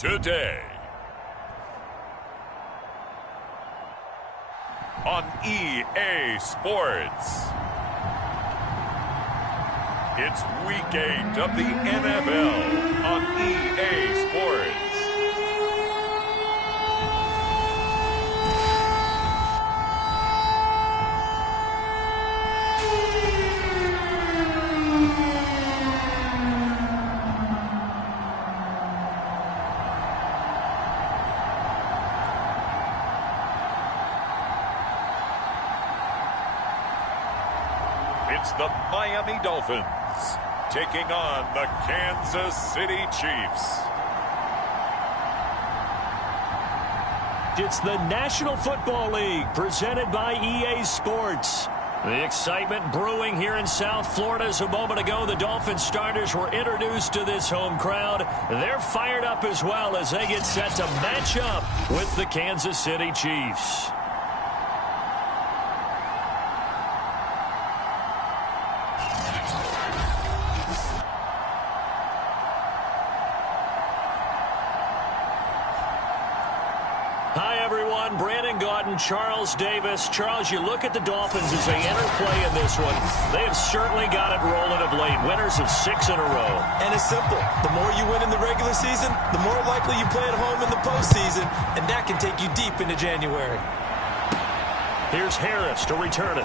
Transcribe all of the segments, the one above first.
today. On EA Sports. It's Week 8 of the NFL on EA Sports. It's the Miami Dolphins taking on the Kansas City Chiefs. It's the National Football League presented by EA Sports. The excitement brewing here in South Florida as a moment ago. The Dolphins starters were introduced to this home crowd. They're fired up as well as they get set to match up with the Kansas City Chiefs. Charles Davis. Charles, you look at the Dolphins as they enter play in this one. They have certainly got it rolling of late. Winners of 6 in a row. And it's simple. The more you win in the regular season, the more likely you play at home in the postseason, and that can take you deep into January. Here's Harris to return it.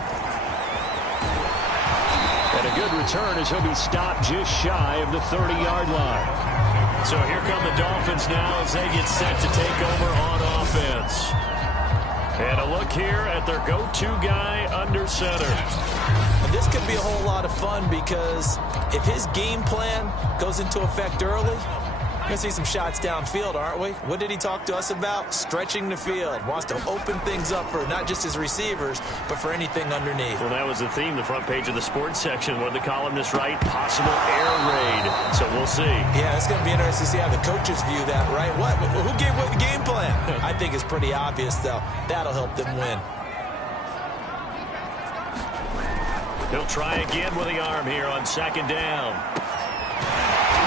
And a good return as he'll be stopped just shy of the 30-yard line. So here come the Dolphins now as they get set to take over on offense. And a look here at their go-to guy under center. And this could be a whole lot of fun because if his game plan goes into effect early, we're going to see some shots downfield, aren't we? What did he talk to us about? Stretching the field. Wants to open things up for not just his receivers, but for anything underneath. Well, that was the theme, the front page of the sports section. What did the columnists write? Possible air raid. So we'll see. Yeah, it's going to be interesting to see how the coaches view that, right? What? Who gave away the game plan? I think it's pretty obvious, though. That'll help them win. He'll try again with the arm here on second down.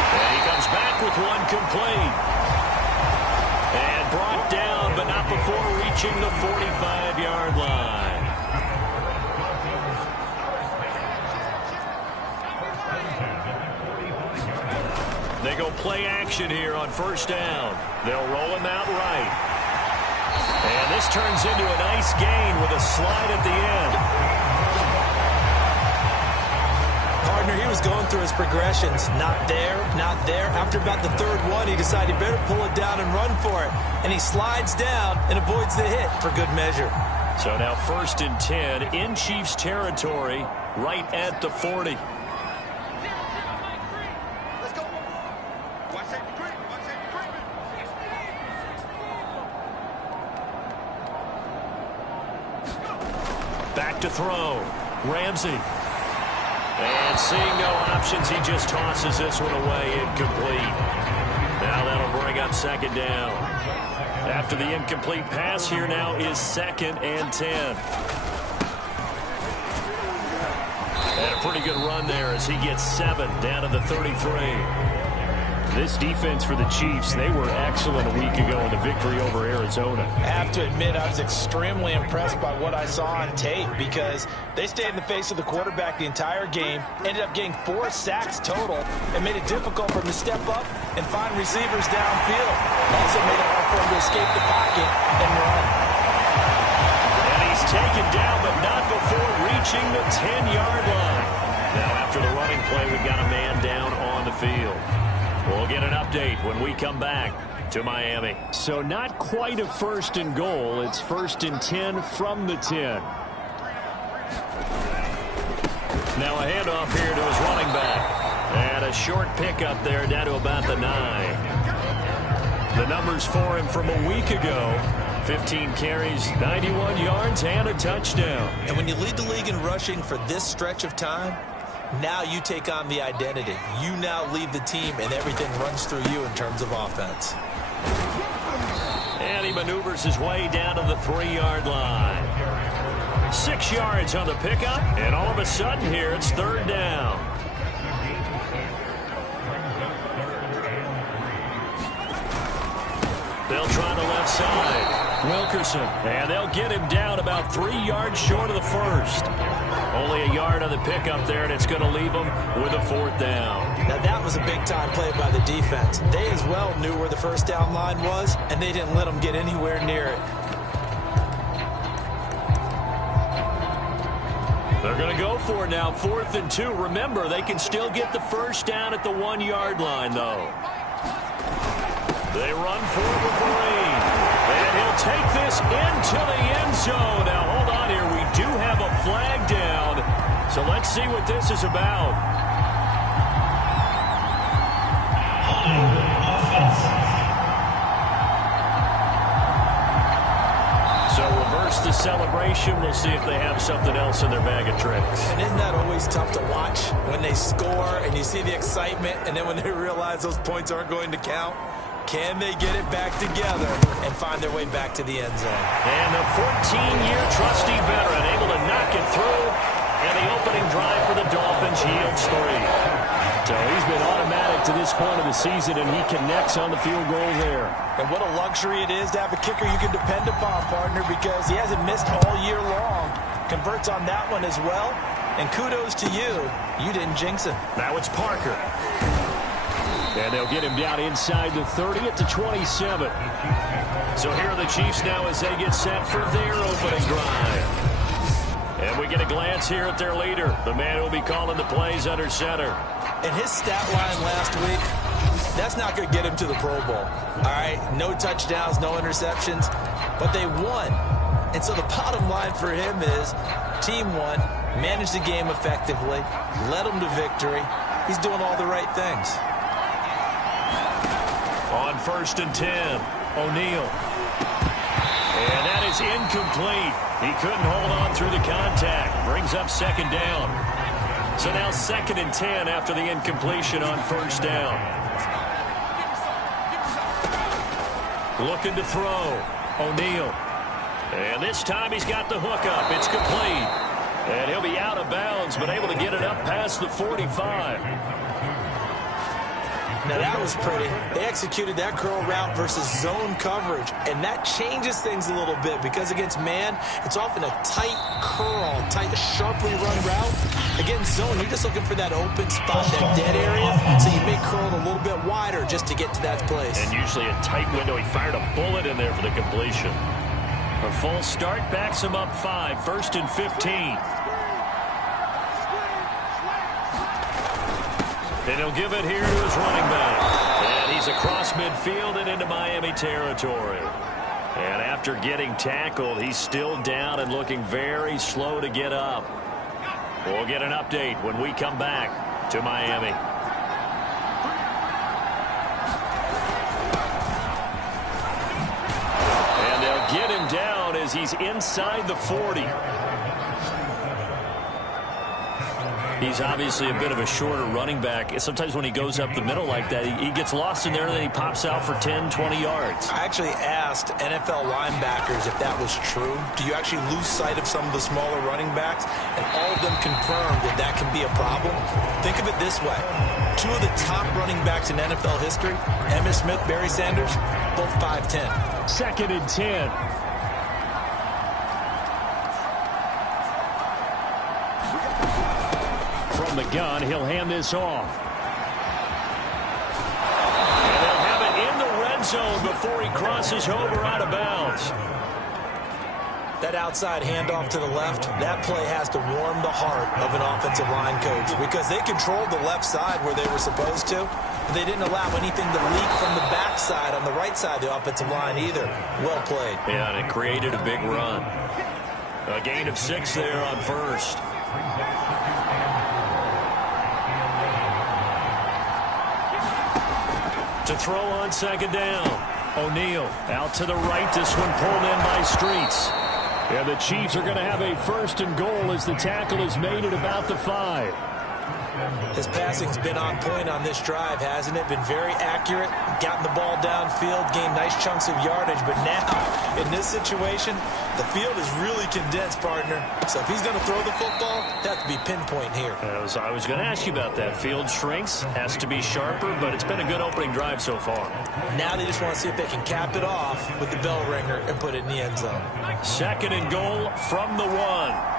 And he comes back with one complete. And brought down, but not before reaching the 45-yard line. They go play action here on first down. They'll roll him out right. And this turns into a nice gain with a slide at the end. He was going through his progressions. Not there, not there. After about the third one, he decided he better pull it down and run for it. And he slides down and avoids the hit for good measure. So now 1st and 10 in Chiefs territory, right at the 40. Back to throw. Ramsey. And seeing no options, he just tosses this one away incomplete. Now that'll bring up second down. After the incomplete pass, here now is 2nd and 10. And a pretty good run there as he gets 7 down to the 33. This defense for the Chiefs, they were excellent a week ago in the victory over Arizona. I have to admit, I was extremely impressed by what I saw on tape because they stayed in the face of the quarterback the entire game, ended up getting 4 sacks total, and made it difficult for him to step up and find receivers downfield. Also made it hard for him to escape the pocket and run. And he's taken down, but not before reaching the 10-yard line. Now after the running play, we've got a man down on the field. We'll get an update when we come back to Miami. So not quite a 1st and goal. It's 1st and 10 from the 10. Now a handoff here to his running back. And a short pickup there down to about the 9. The numbers for him from a week ago. 15 carries, 91 yards, and a touchdown. And when you lead the league in rushing for this stretch of time, now you take on the identity. You now lead the team, and everything runs through you in terms of offense. And he maneuvers his way down to the 3-yard line. 6 yards on the pickup, and all of a sudden here it's 3rd down. They'll try the left side. Wilkerson. And they'll get him down about 3 yards short of the first. Only a yard on the pickup there, and it's going to leave them with a 4th down. Now, that was a big-time play by the defense. They as well knew where the first down line was, and they didn't let them get anywhere near it. They're going to go for it now, 4th and 2. Remember, they can still get the first down at the 1-yard line, though. They run for it with the lead. And he'll take this into the end zone. Now, hold on here. We do have a flag down. So let's see what this is about. So reverse the celebration. We'll see if they have something else in their bag of tricks. And isn't that always tough to watch when they score and you see the excitement, and then when they realize those points aren't going to count? Can they get it back together and find their way back to the end zone? And the 14-year trusty veteran able to knock it through. And the opening drive for the Dolphins yields 3. So he's been automatic to this point of the season, and he connects on the field goal there. And what a luxury it is to have a kicker you can depend upon, partner, because he hasn't missed all year long. Converts on that one as well. And kudos to you. You didn't jinx him. Now it's Parker. And they'll get him down inside the 30 at the 27. So here are the Chiefs now as they get set for their opening drive. And we get a glance here at their leader, the man who will be calling the plays under center. And his stat line last week, that's not going to get him to the Pro Bowl. All right, no touchdowns, no interceptions, but they won. And so the bottom line for him is team won, managed the game effectively, led them to victory. He's doing all the right things. On 1st and 10, O'Neal. And that is incomplete. He couldn't hold on through the contact. Brings up 2nd down. So now 2nd and 10 after the incompletion on 1st down. Looking to throw. O'Neal. And this time he's got the hook up. It's complete. And he'll be out of bounds, but able to get it up past the 45. Now that was pretty. They executed that curl route versus zone coverage, and that changes things a little bit because against man, it's often a tight curl, tight, sharply run route. Against zone, you're just looking for that open spot, that dead area, so you may curl it a little bit wider just to get to that place. And usually a tight window. He fired a bullet in there for the completion. A full start backs him up 5, 1st and 15. And he'll give it here to his running back. And he's across midfield and into Miami territory. And after getting tackled, he's still down and looking very slow to get up. We'll get an update when we come back to Miami. And they'll get him down as he's inside the 40. He's obviously a bit of a shorter running back. Sometimes when he goes up the middle like that, he gets lost in there and then he pops out for 10, 20 yards. I actually asked NFL linebackers if that was true. Do you actually lose sight of some of the smaller running backs? And all of them confirmed that that can be a problem. Think of it this way. 2 of the top running backs in NFL history, Emmitt Smith, Barry Sanders, both 5'10". 2nd and 10. From the gun, he'll hand this off. And they'll have it in the red zone before he crosses over out of bounds. That outside handoff to the left, that play has to warm the heart of an offensive line coach because they controlled the left side where they were supposed to. But they didn't allow anything to leak from the backside on the right side of the offensive line either. Well played. Yeah, and it created a big run. A gain of 6 there on 1st. To throw on 2nd down. O'Neal out to the right. This one pulled in by Streets. And the Chiefs are going to have a 1st and goal as the tackle is made at about the 5. His passing's been on point on this drive, hasn't it? Been very accurate, gotten the ball downfield, gained nice chunks of yardage. But now, in this situation, the field is really condensed, partner. So if he's going to throw the football, that has to be pinpoint here. I was going to ask you about that. Field shrinks, has to be sharper, but it's been a good opening drive so far. Now they just want to see if they can cap it off with the bell ringer and put it in the end zone. 2nd and goal from the 1.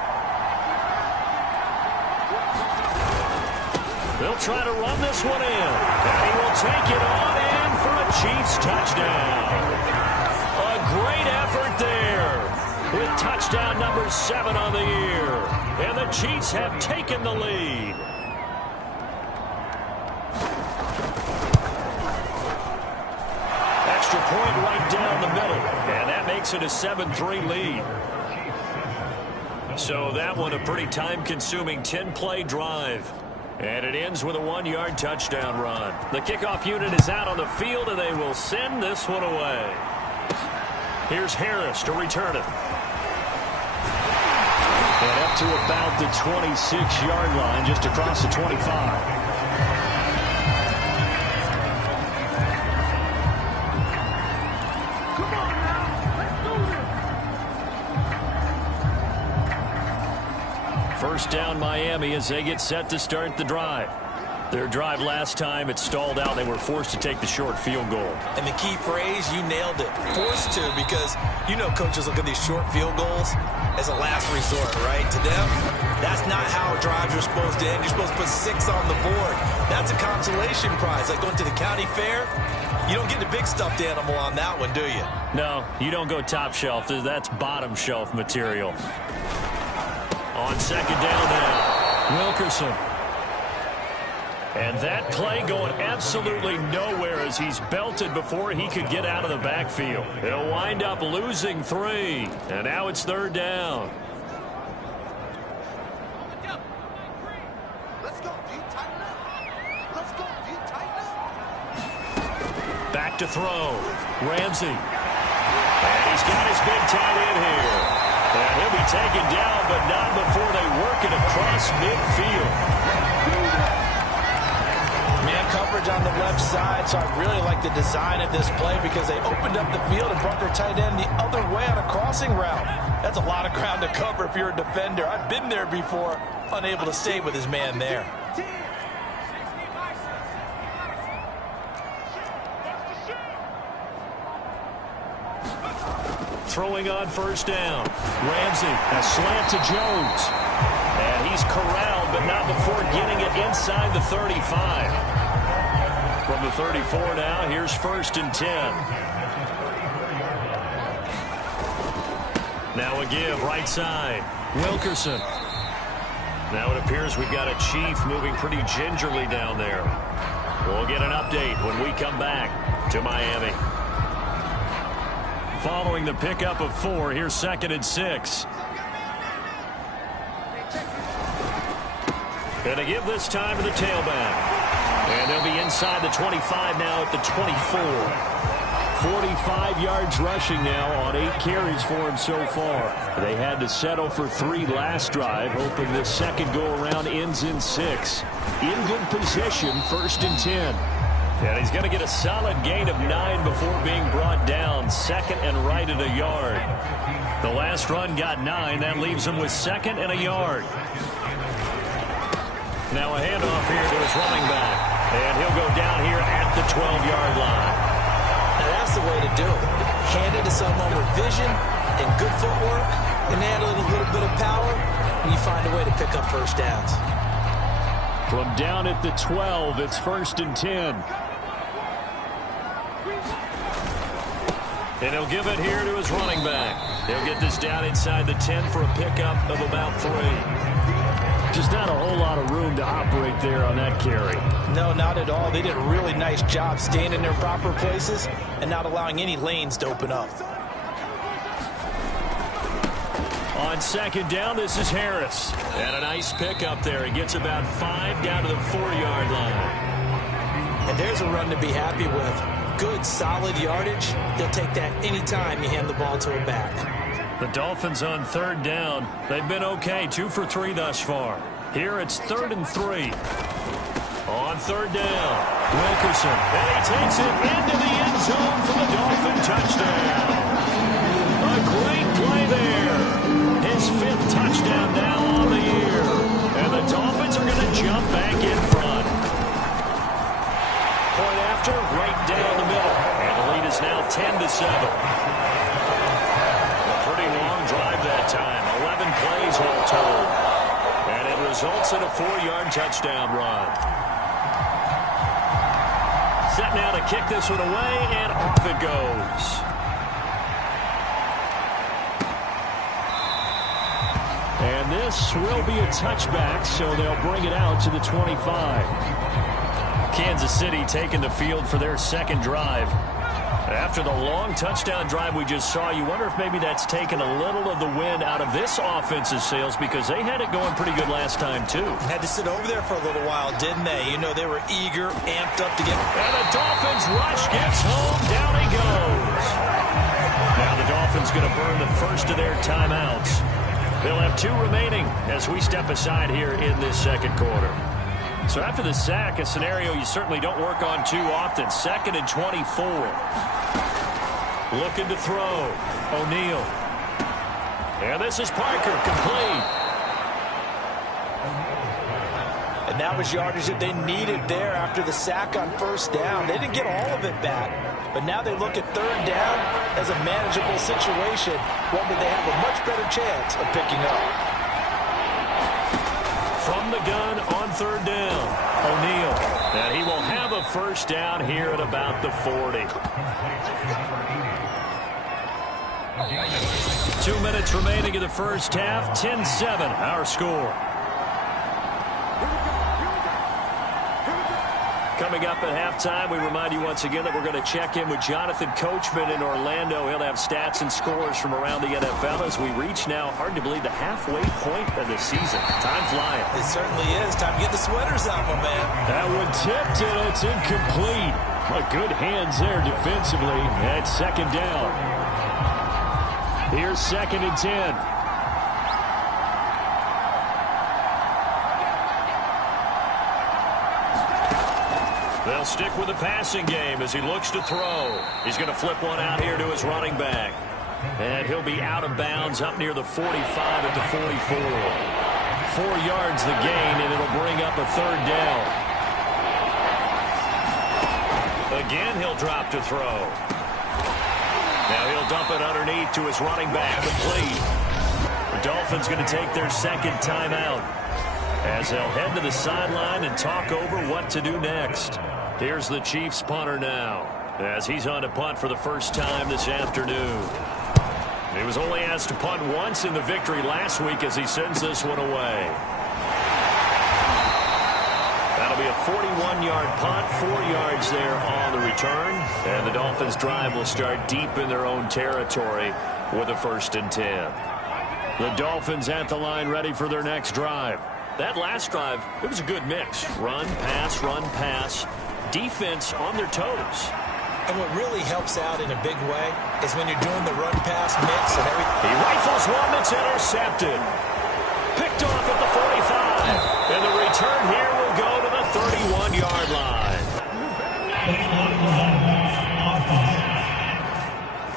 They'll try to run this one in. And he will take it on in for a Chiefs touchdown. A great effort there with touchdown number 7 on the year. And the Chiefs have taken the lead. Extra point right down the middle. And that makes it a 7-3 lead. So that one a pretty time-consuming 10-play drive. And it ends with a 1-yard touchdown run. The kickoff unit is out on the field, and they will send this one away. Here's Harris to return it. And up to about the 26-yard line, just across the 25. First down Miami as they get set to start the drive. Their drive last time, it stalled out. They were forced to take the short field goal. And the key phrase, you nailed it. Forced to, because you know coaches look at these short field goals as a last resort, right? To them, that's not how drives are supposed to end. You're supposed to put 6 on the board. That's a consolation prize. Like going to the county fair, you don't get the big stuffed animal on that one, do you? No, you don't go top shelf. That's bottom shelf material. On 2nd down now, Wilkerson. And that play going absolutely nowhere as he's belted before he could get out of the backfield. They'll wind up losing 3. And now it's 3rd down. Back to throw. Ramsey. And he's got his big tight end here. And he'll be taken down, but not before they work it across midfield. Man coverage on the left side, so I really like the design of this play because they opened up the field and brought their tight end the other way on a crossing route. That's a lot of ground to cover if you're a defender. I've been there before, unable to stay with his man there. Throwing on 1st down. Ramsey, a slant to Jones. And he's corralled, but not before getting it inside the 35. From the 34 now, here's 1st and 10. Now a give, right side. Wilkerson. Now it appears we've got a Chief moving pretty gingerly down there. We'll get an update when we come back to Miami. Following the pickup of 4, here's 2nd and 6. And a give this time to the tailback. And they'll be inside the 25 now at the 24. 45 yards rushing now on 8 carries for him so far. They had to settle for 3 last drive, hoping this second go-around ends in 6. In good position, 1st and 10. And he's going to get a solid gain of 9 before being brought down. 2nd and right at a yard. The last run got 9. That leaves him with 2nd and a yard. Now a handoff here to his running back. And he'll go down here at the 12-yard line. Now that's the way to do it. Hand it to someone with vision and good footwork, and add a little bit of power, and you find a way to pick up 1st downs. From down at the 12, it's 1st and 10. And he'll give it here to his running back. He'll get this down inside the 10 for a pickup of about 3. Just not a whole lot of room to operate there on that carry. No, not at all. They did a really nice job staying in their proper places and not allowing any lanes to open up. On 2nd down, this is Harris. And a nice pickup there. He gets about 5 down to the 4-yard line. And there's a run to be happy with. Good, solid yardage. He'll take that anytime you hand the ball to a back. The Dolphins on 3rd down. They've been okay, 2 for 3 thus far. Here it's 3rd and 3. On 3rd down, Wilkerson. And he takes it into the end zone for the Dolphin touchdown. A great play there. His 5th touchdown now on the year. And the Dolphins are going to jump back in front. Point after, right down the middle. And the lead is now 10-7. A pretty long drive that time. 11 plays all told. And it results in a 4-yard touchdown run. Set now to kick this one away, and off it goes. And this will be a touchback, so they'll bring it out to the 25. Kansas City taking the field for their second drive. After the long touchdown drive we just saw, you wonder if maybe that's taken a little of the wind out of this offense's sails, because they had it going pretty good last time, too. Had to sit over there for a little while, didn't they? You know, they were eager, amped up to get... And the Dolphins rush gets home. Down he goes. Now the Dolphins going to burn the first of their timeouts. They'll have 2 remaining as we step aside here in this second quarter. So after the sack, a scenario you certainly don't work on too often. 2nd and 24. Looking to throw. O'Neal. And this is Parker, complete. And that was yardage that they needed there after the sack on 1st down. They didn't get all of it back. But now they look at 3rd down as a manageable situation, one that they have a much better chance of picking up. From the gun on 3rd down, O'Neal. And he will have a 1st down here at about the 40. 2 minutes remaining in the first half. 10-7, our score. Coming up at halftime, we remind you once again that we're going to check in with Jonathan Coachman in Orlando. He'll have stats and scores from around the NFL as we reach now, hard to believe, the halfway point of the season. Time flying. It certainly is. Time to get the sweaters out, my man. That one tipped, and it's incomplete. But good hands there defensively at 2nd down. Here's 2nd and 10. They'll stick with the passing game as he looks to throw. He's going to flip one out here to his running back. And he'll be out of bounds up near the 45 at the 44. 4 yards the gain, and it'll bring up a 3rd down. Again, he'll drop to throw. Now he'll dump it underneath to his running back, complete. The Dolphins going to take their 2nd timeout as they'll head to the sideline and talk over what to do next. Here's the Chiefs punter now as he's on to punt for the first time this afternoon. He was only asked to punt once in the victory last week as he sends this one away. That'll be a 41-yard punt, 4 yards there on the return. And the Dolphins' drive will start deep in their own territory with a 1st and 10. The Dolphins at the line ready for their next drive. That last drive, it was a good mix. Run, pass, defense on their toes. And what really helps out in a big way is when you're doing the run-pass mix and everything. He rifles one that's intercepted. Picked off at the 45. And the return here will go to the 31-yard line.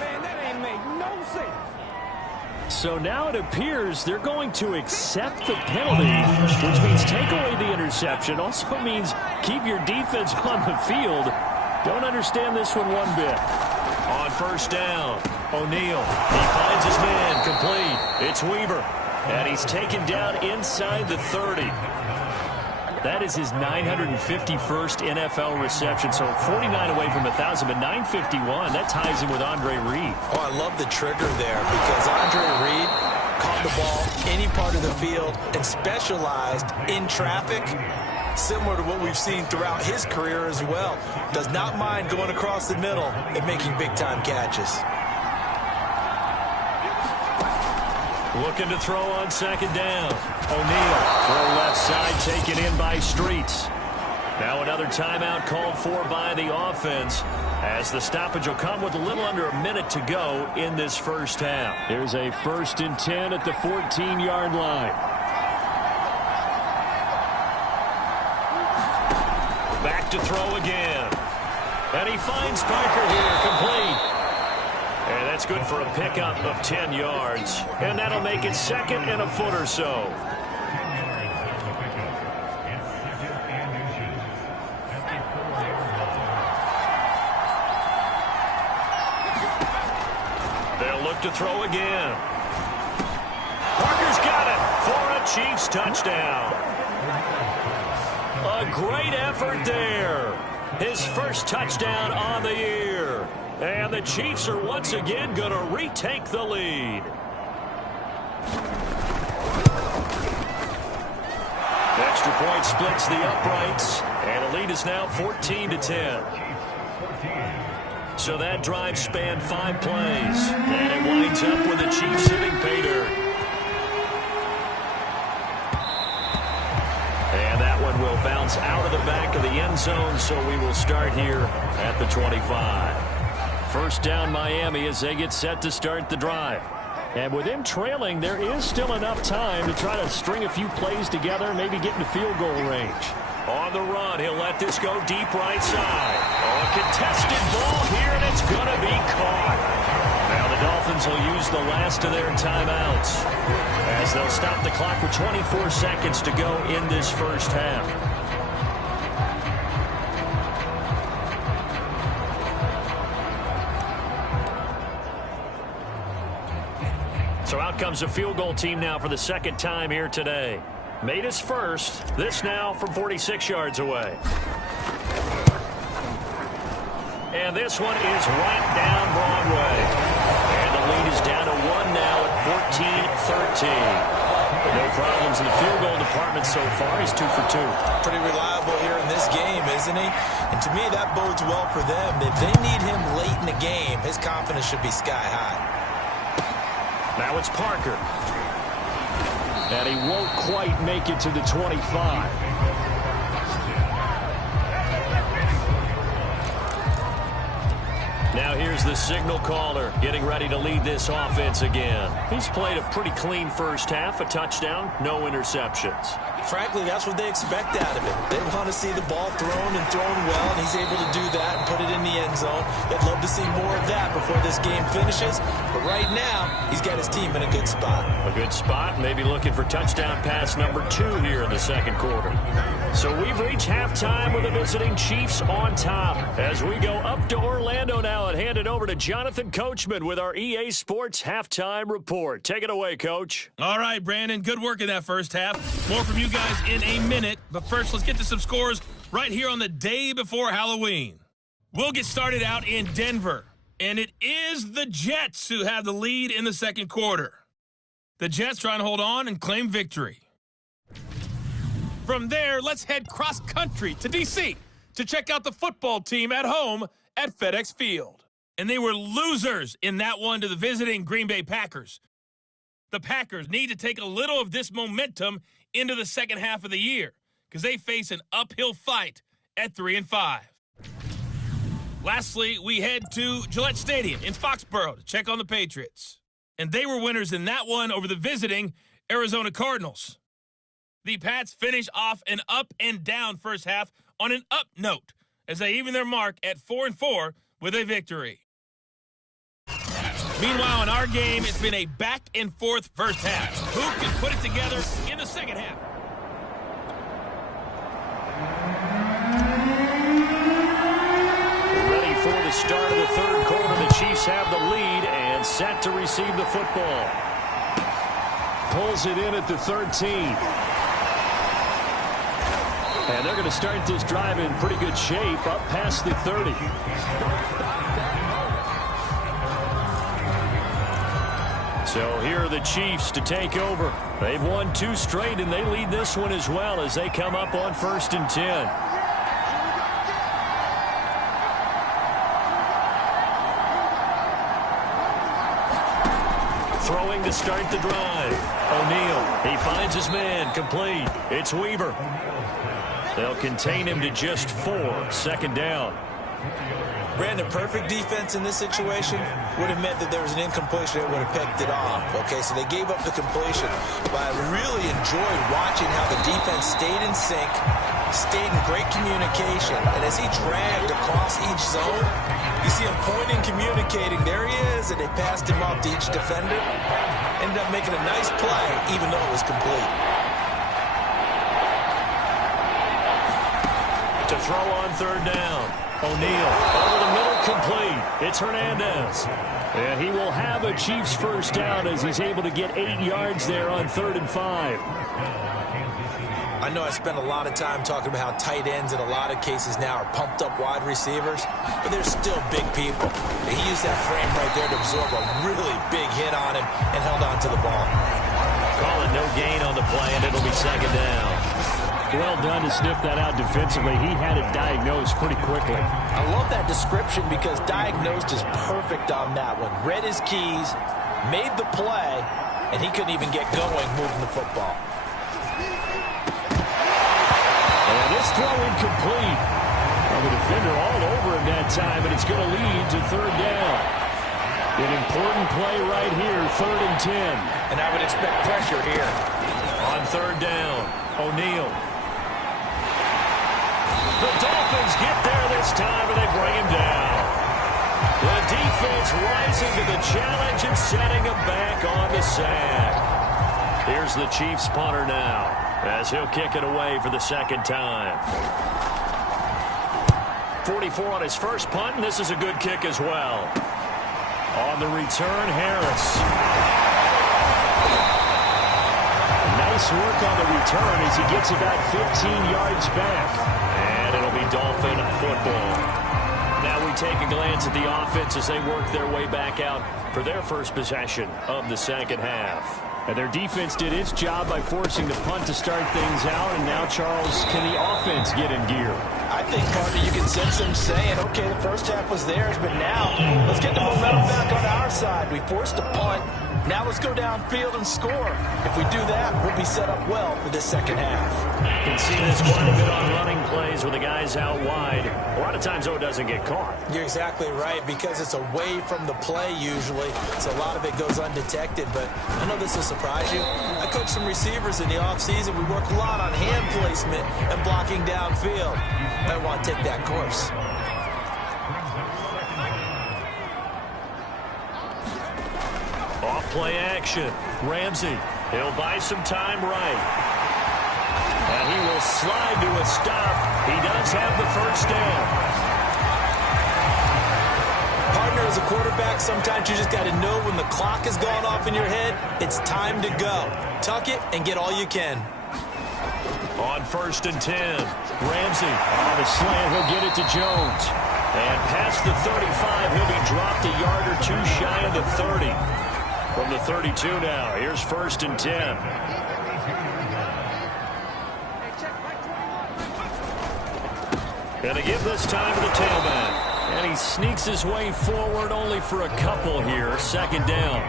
Man, that ain't make no sense. So now it appears they're going to accept the penalty, which means take away the interception. Also means keep your defense on the field. Don't understand this one bit. On 1st down, O'Neal. He finds his man, complete. It's Weaver. And he's taken down inside the 30. That is his 951st NFL reception. So 49 away from 1,000, but 951. That ties him with Andre Reed. Oh, I love the trigger there because Andre Reed caught the ball any part of the field and specialized in traffic, similar to what we've seen throughout his career as well. Does not mind going across the middle and making big-time catches. Looking to throw on 2nd down. O'Neal, throw left side, taken in by Streets. Now another timeout called for by the offense as the stoppage will come with a little under a minute to go in this first half. Here's a 1st and 10 at the 14-yard line. Back to throw again. And he finds Parker here, complete. And that's good for a pickup of 10 yards. And that'll make it 2nd and a foot or so. They'll look to throw again. Parker's got it for a Chiefs touchdown. A great effort there. His first touchdown on the year. And the Chiefs are once again going to retake the lead. Extra point splits the uprights. And the lead is now 14-10. So that drive spanned 5 plays. And it winds up with the Chiefs hitting pay dirt. And that one will bounce out of the back of the end zone, so we will start here at the 25. First down Miami as they get set to start the drive. And with him trailing, there is still enough time to try to string a few plays together, maybe get into field goal range. On the run, he'll let this go deep right side. Oh, a contested ball here, and it's going to be caught. Now the Dolphins will use the last of their timeouts as they'll stop the clock with 24 seconds to go in this first half. So out comes a field goal team now for the 2nd time here today. Made his first. This now from 46 yards away. And this one is right down Broadway. And the lead is down to 1 now at 14-13. No problems in the field goal department so far. He's 2 for 2. Pretty reliable here in this game, isn't he? And to me, that bodes well for them. If they need him late in the game, his confidence should be sky high. Now it's Parker. And he won't quite make it to the 25. Now here's the signal caller getting ready to lead this offense again. He's played a pretty clean first half, a touchdown, no interceptions. Frankly, that's what they expect out of him. They want to see the ball thrown and thrown well, and he's able to do that and put it in the end zone. They'd love to see more of that before this game finishes. But right now, he's got his team in a good spot. A good spot, maybe looking for touchdown pass number 2 here in the 2nd quarter. So we've reached halftime with the visiting Chiefs on top. As we go up to Orlando now and hand it over to Jonathan Coachman with our EA Sports Halftime Report. Take it away, Coach. All right, Brandon, good work in that first half. More from you guys in a minute. But first, let's get to some scores right here on the day before Halloween. We'll get started out in Denver. And it is the Jets who have the lead in the 2nd quarter. The Jets trying to hold on and claim victory. From there, let's head cross-country to D.C. to check out the football team at home at FedEx Field. And they were losers in that one to the visiting Green Bay Packers. The Packers need to take a little of this momentum into the 2nd half of the year because they face an uphill fight at 3-5. Lastly, we head to Gillette Stadium in Foxborough to check on the Patriots. And they were winners in that one over the visiting Arizona Cardinals. The Pats finish off an up and down first half on an up note as they even their mark at 4-4 with a victory. Meanwhile, in our game, it's been a back-and-forth first half. Who can put it together in the 2nd half? Ready for the start of the 3rd quarter. The Chiefs have the lead and set to receive the football. Pulls it in at the 13. And they're going to start this drive in pretty good shape up past the 30. So here are the Chiefs to take over. They've won 2 straight, and they lead this one as well as they come up on 1st and 10. Throwing to start the drive. O'Neal, he finds his man, complete. It's Weaver. They'll contain him to just 4, 2nd down. Brandon, perfect defense in this situation would have meant that there was an incompletion that would have picked it off. Okay, so they gave up the completion. But I really enjoyed watching how the defense stayed in sync, stayed in great communication. And as he dragged across each zone, you see him pointing, communicating. There he is, and they passed him off to each defender. Ended up making a nice play, even though it was complete. To throw on third down. O'Neal over the middle, complete. It's Hernandez. And he will have a Chiefs first down as he's able to get 8 yards there on 3rd and 5. I know I spent a lot of time talking about how tight ends in a lot of cases now are pumped up wide receivers, but they're still big people. And he used that frame right there to absorb a really big hit on him and held on to the ball. Calling no gain on the play, and it'll be 2nd down. Well done to sniff that out defensively. He had it diagnosed pretty quickly. I love that description because diagnosed is perfect on that one. Read his keys, made the play, and he couldn't even get going moving the football. And this throw incomplete. Well, the defender all over him that time, and it's going to lead to 3rd down. An important play right here, 3rd and 10. And I would expect pressure here. On 3rd down, O'Neal. The Dolphins get there this time, and they bring him down. The defense rising to the challenge and setting him back on the sack. Here's the Chiefs punter now, as he'll kick it away for the 2nd time. 44 on his first punt, and this is a good kick as well. On the return, Harris. Nice work on the return as he gets about 15 yards back. And it'll be Dolphin football. Now we take a glance at the offense as they work their way back out for their first possession of the 2nd half. And their defense did its job by forcing the punt to start things out. And now, Charles, can the offense get in gear? I think, partner, you can sense them saying, okay, the first half was theirs, but now let's get the momentum back on our side. We forced a punt. Now let's go downfield and score. If we do that, we'll be set up well for this 2nd half. You can see this quite a bit on running plays with the guys out wide. A lot of times, though, it doesn't get caught. You're exactly right, because it's away from the play usually, so a lot of it goes undetected. But I know this will surprise you. I coach some receivers in the offseason. We work a lot on hand placement and blocking downfield. I want to take that course. Off play action. Ramsey. He'll buy some time right. And he will slide to a stop. He does have the first down. Partner, as a quarterback, sometimes you just got to know when the clock has gone off in your head, it's time to go. Tuck it and get all you can. On 1st and 10. Ramsey on the slant. He'll get it to Jones. And past the 35, he'll be dropped a yard or two shy of the 30. From the 32 now, here's 1st and 10. And to give this time to the tailback. And he sneaks his way forward only for a couple here. 2nd down.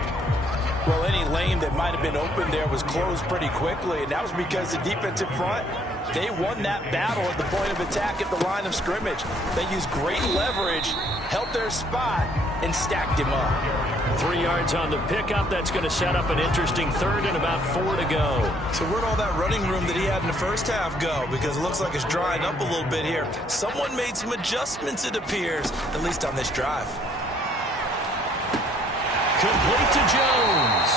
Well, any lane that might have been open there was closed pretty quickly, and that was because the defensive front, they won that battle at the point of attack at the line of scrimmage. They used great leverage, held their spot, and stacked him up. 3 yards on the pickup. That's going to set up an interesting 3rd and about 4 to go. So where'd all that running room that he had in the first half go? Because it looks like it's drying up a little bit here. Someone made some adjustments, it appears, at least on this drive. Complete to Jones.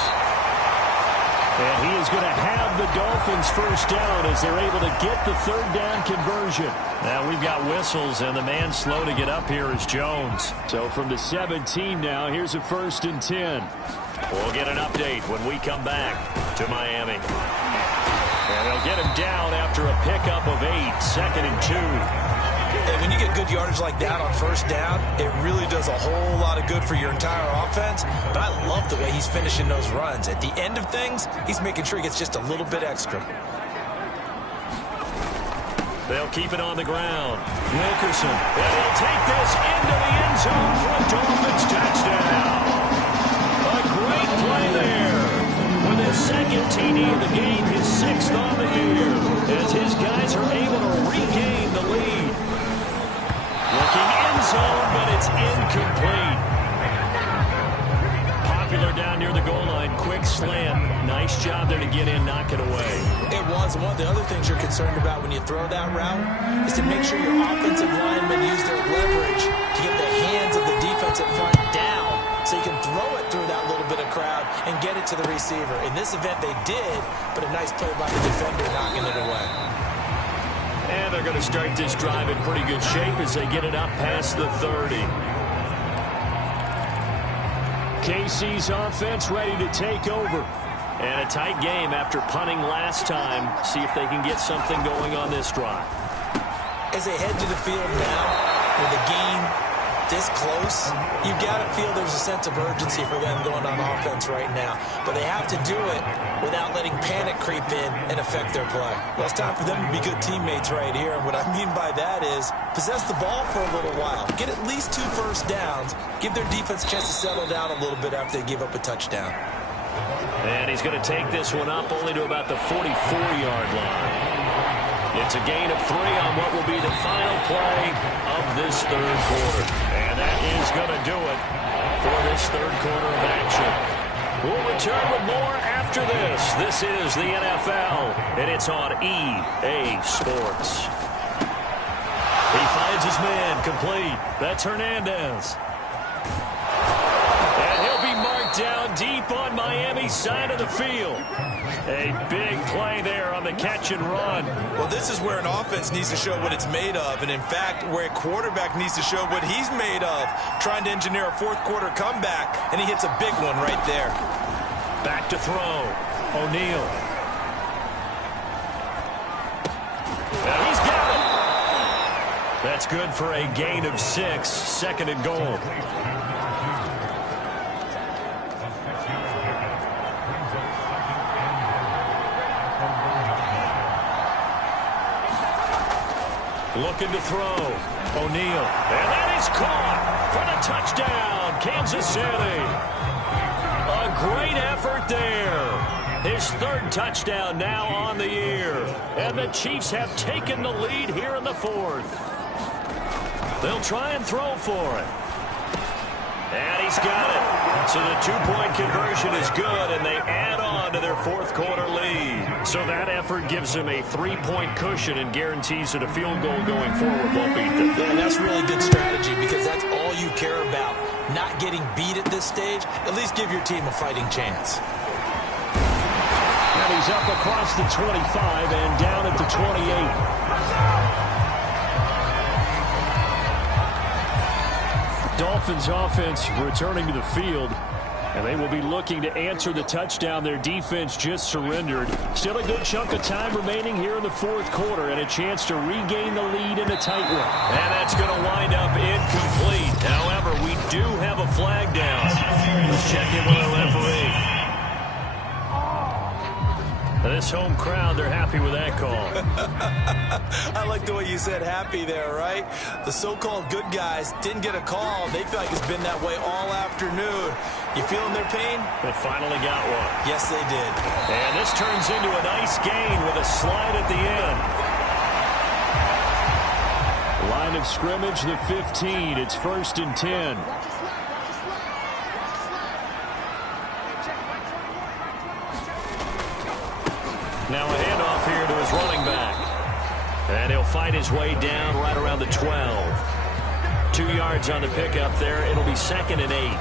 And he is going to have the Dolphins first down as they're able to get the 3rd down conversion. Now we've got whistles, and the man slow to get up here is Jones. So from the 17 now, here's a 1st and 10. We'll get an update when we come back to Miami. And they'll get him down after a pickup of 8, 2nd and 2. And when you get good yardage like that on 1st down, it really does a whole lot of good for your entire offense. But I love the way he's finishing those runs. At the end of things, he's making sure he gets just a little bit extra. They'll keep it on the ground. Wilkerson. And he'll take this into the end zone for a Dolphins touchdown. A great play there. With his 2nd TD of the game, his 6th on the year. As his guys are able to regain the lead. Looking end zone, but it's incomplete. Popular down down near the goal line. Quick slant. Nice job there to get in, knock it away. It was. One of the other things you're concerned about when you throw that route is to make sure your offensive linemen use their leverage to get the hands of the defensive front down so you can throw it through that little bit of crowd and get it to the receiver. In this event, they did, but a nice play by the defender knocking it away. And they're going to start this drive in pretty good shape as they get it up past the 30. KC's offense ready to take over. And a tight game after punting last time. See if they can get something going on this drive. As they head to the field now, with the game this close, you've got to feel there's a sense of urgency for them going on offense right now. But they have to do it without letting panic creep in and affect their play. Well, it's time for them to be good teammates right here. And what I mean by that is possess the ball for a little while. Get at least 2 first downs. Give their defense a chance to settle down a little bit after they give up a touchdown. And he's going to take this one up only to about the 44-yard line. It's a gain of 3 on what will be the final play of this third quarter. And that is going to do it for this third quarter of action. We'll return with more after this. This is the NFL, and it's on EA Sports. He finds his man complete. That's Hernandez. And he'll be marked down deep on Miami's side of the field. A big play there on the catch and run. Well, this is where an offense needs to show what it's made of, and in fact, where a quarterback needs to show what he's made of, trying to engineer a fourth quarter comeback, and he hits a big one right there. Back to throw. O'Neal. And he's got it. That's good for a gain of 6, second and goal. Looking to throw. O'Neal. And that is caught for the touchdown. Kansas City. A great effort there. His third touchdown now on the year. And the Chiefs have taken the lead here in the fourth. They'll try and throw for it. And he's got it. So the 2-point conversion is good, and they add on to their fourth quarter lead. So that effort gives them a 3-point cushion and guarantees that a field goal going forward won't beat them. Yeah, and that's really good strategy because that's all you care about. Not getting beat at this stage. At least give your team a fighting chance. And he's up across the 25 and down at the 28. Dolphins offense returning to the field, and they will be looking to answer the touchdown their defense just surrendered. Still a good chunk of time remaining here in the fourth quarter and a chance to regain the lead in a tight one. And that's going to wind up incomplete. However, we do have a flag down. Let's check in with our referee. This home crowd, they're happy with that call. I like the way you said happy there, right? The so-called good guys didn't get a call. They feel like it's been that way all afternoon. You feeling their pain? They finally got one. Yes, they did. And this turns into a nice gain with a slide at the end. Line of scrimmage, the 15. It's 1st and 10. Now a handoff here to his running back. And he'll fight his way down right around the 12. 2 yards on the pickup there. It'll be 2nd and 8.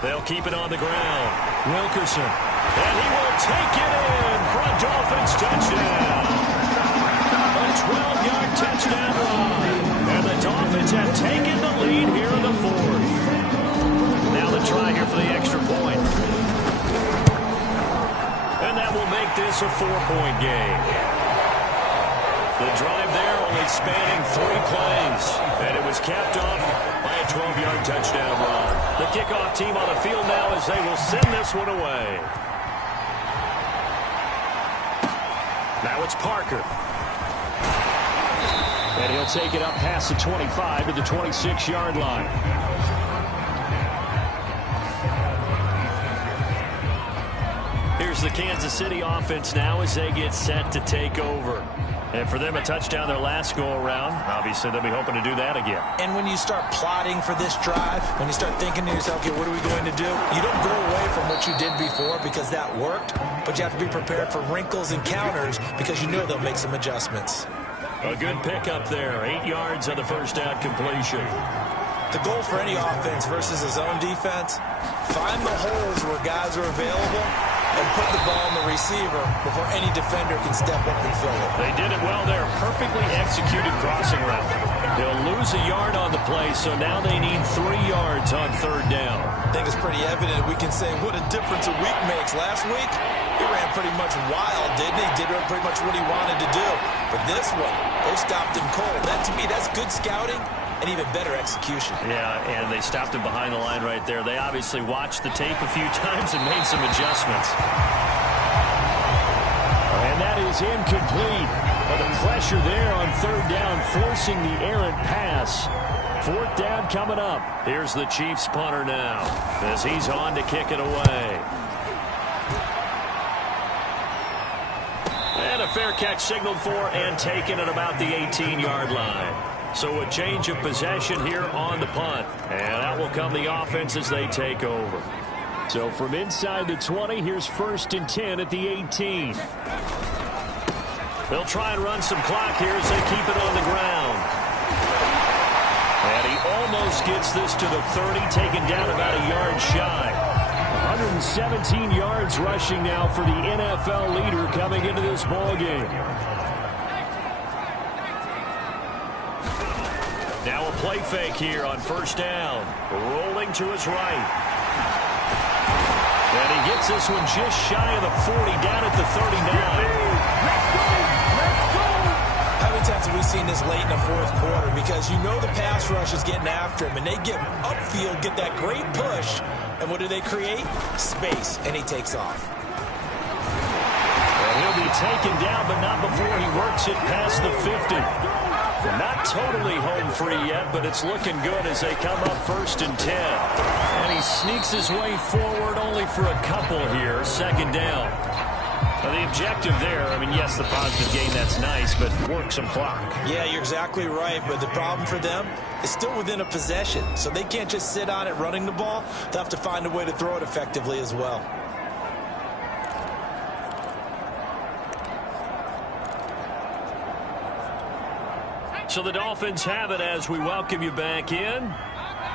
They'll keep it on the ground. Wilkerson. And he will take it in for a Dolphins touchdown. A 12-yard touchdown run. And the Dolphins have taken the lead here in the fourth. Now the try here for the extra point. And that will make this a 4-point game. The drive there only spanning 3 plays. And it was capped off by a 12-yard touchdown run. The kickoff team on the field now as they will send this one away. Now it's Parker. And he'll take it up past the 25 to the 26-yard line. Here's Here's the Kansas City offense now as they get set to take over. And for them, a touchdown their last go-around. Obviously, they'll be hoping to do that again. And when you start plotting for this drive, when you start thinking to yourself, okay, what are we going to do? You don't go away from what you did before because that worked, but you have to be prepared for wrinkles and counters because you know they'll make some adjustments. A good pickup there. 8 yards on the first down completion. The goal for any offense versus a zone defense, find the holes where guys are available and put the ball in the receiver before any defender can step up and fill it. They did it well there. Perfectly executed crossing route. They'll lose a yard on the play, so now they need 3 yards on third down. I think it's pretty evident we can say what a difference a week makes. Last week, he ran pretty much wild, didn't he? Did pretty much what he wanted to do. But this one, they stopped him cold. That, to me, that's good scouting and even better execution. Yeah, and they stopped him behind the line right there. They obviously watched the tape a few times and made some adjustments. And that is incomplete. But the pressure there on third down, forcing the errant pass. Fourth down coming up. Here's the Chiefs punter now as he's on to kick it away. And a fair catch signaled for and taken at about the 18-yard line. So a change of possession here on the punt. And out will come the offense as they take over. So from inside the 20, here's 1st and 10 at the 18. They'll try and run some clock here as they keep it on the ground. And he almost gets this to the 30, taken down about a yard shy. 117 yards rushing now for the NFL leader coming into this ballgame. Now a play fake here on first down. Rolling to his right. And he gets this one just shy of the 40, down at the 39. How many times have we seen this late in the fourth quarter? Because you know the pass rush is getting after him, and they get upfield, get that great push, and what do they create? Space, and he takes off. And he'll be taken down, but not before he works it past the 50. Not totally home free yet, but it's looking good as they come up 1st and 10. And he sneaks his way forward only for a couple here. 2nd down. Now the objective there, I mean, yes, the positive gain, that's nice, but work some clock. Yeah, you're exactly right, but the problem for them is still within a possession, so they can't just sit on it running the ball. They'll have to find a way to throw it effectively as well. So the Dolphins have it as we welcome you back in.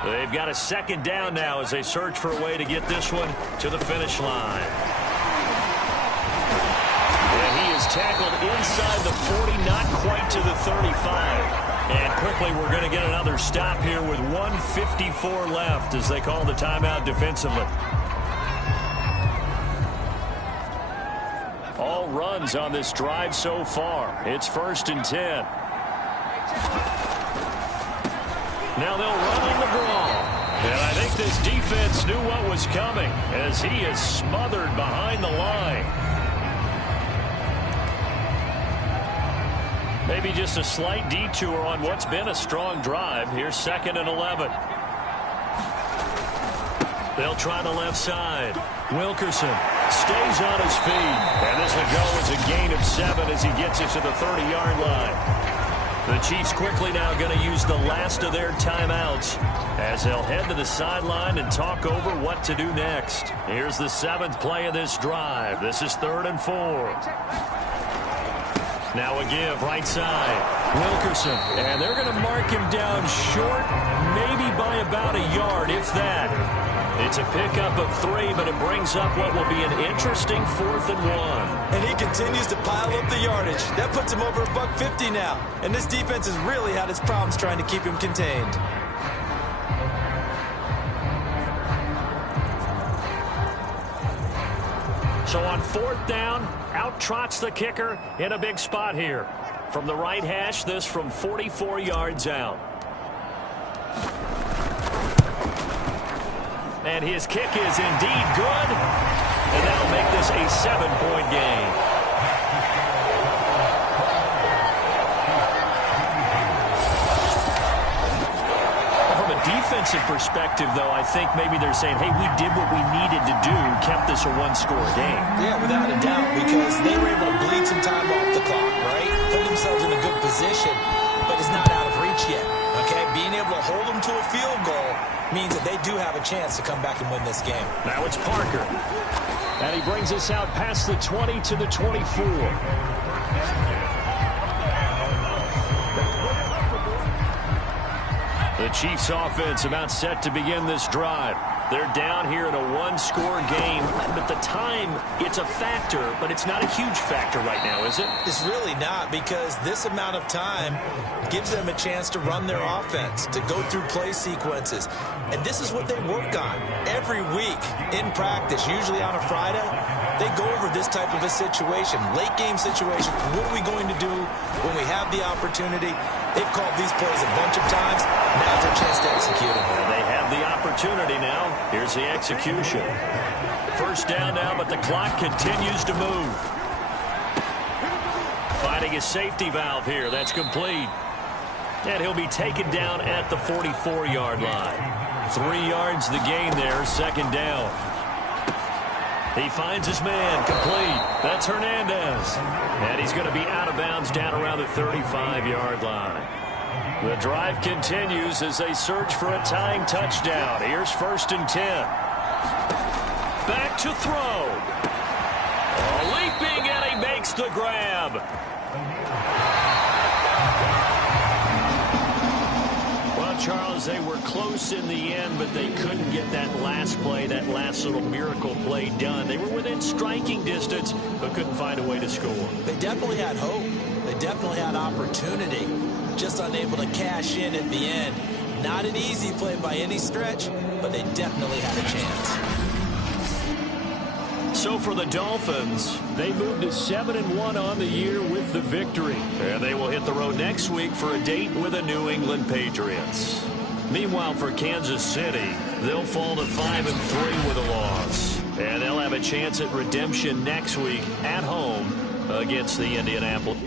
They've got a 2nd down now as they search for a way to get this one to the finish line. And he is tackled inside the 40, not quite to the 35. And quickly we're going to get another stop here with 1:54 left as they call the timeout defensively. All runs on this drive so far. It's 1st and 10. Now they'll run on the ball. And I think this defense knew what was coming as he is smothered behind the line. Maybe just a slight detour on what's been a strong drive. Here's 2nd and 11. They'll try the left side. Wilkerson stays on his feet. And this will go as a gain of 7 as he gets it to the 30-yard line. The Chiefs quickly now going to use the last of their timeouts as they'll head to the sideline and talk over what to do next. Here's the 7th play of this drive. This is 3rd and 4. Now a give right side. Wilkerson. And they're going to mark him down short, maybe by about a yard, if that. It's a pickup of 3, but it brings up what will be an interesting 4th and 1. And he continues to pile up the yardage. That puts him over $150 now. And this defense has really had its problems trying to keep him contained. So on 4th down, out trots the kicker in a big spot here. From the right hash, this from 44 yards out. And his kick is indeed good. And that'll make this a 7-point game. From a defensive perspective, though, I think maybe they're saying, hey, we did what we needed to do, kept this a one-score game. Yeah, without a doubt, because they were able to bleed some time off the clock, right? Put themselves in a good position, but it's not out of reach yet, okay? Being able to hold them to a field goal means that they do have a chance to come back and win this game. Now it's Parker. And he brings us out past the 20 to the 24. The Chiefs offense about set to begin this drive. They're down here in a one-score game, but the time, it's a factor, but it's not a huge factor right now, is it? It's really not, because this amount of time gives them a chance to run their offense, to go through play sequences. And this is what they work on every week in practice, usually on a Friday. They go over this type of a situation, late game situation. What are we going to do when we have the opportunity? They've called these plays a bunch of times. Now's their chance to execute them. They have the opportunity now. Here's the execution. First down now, but the clock continues to move. Finding a safety valve here. That's complete. And he'll be taken down at the 44-yard line. 3 yards the gain there, second down. He finds his man, complete. That's Hernandez. And he's going to be out of bounds down around the 35-yard line. The drive continues as they search for a tying touchdown. Here's 1st and 10. Back to throw. Leaping, and he makes the grab. Well, Charles, they were close in the end, but they couldn't get that last play, that last little miracle play done. They were within striking distance, but couldn't find a way to score. They definitely had hope. They definitely had opportunity. Just unable to cash in at the end. Not an easy play by any stretch, but they definitely had a chance. So for the Dolphins, they moved to 7-1 on the year with the victory. And they will hit the road next week for a date with the New England Patriots. Meanwhile, for Kansas City, they'll fall to 5-3 with a loss. And they'll have a chance at redemption next week at home against the Indianapolis.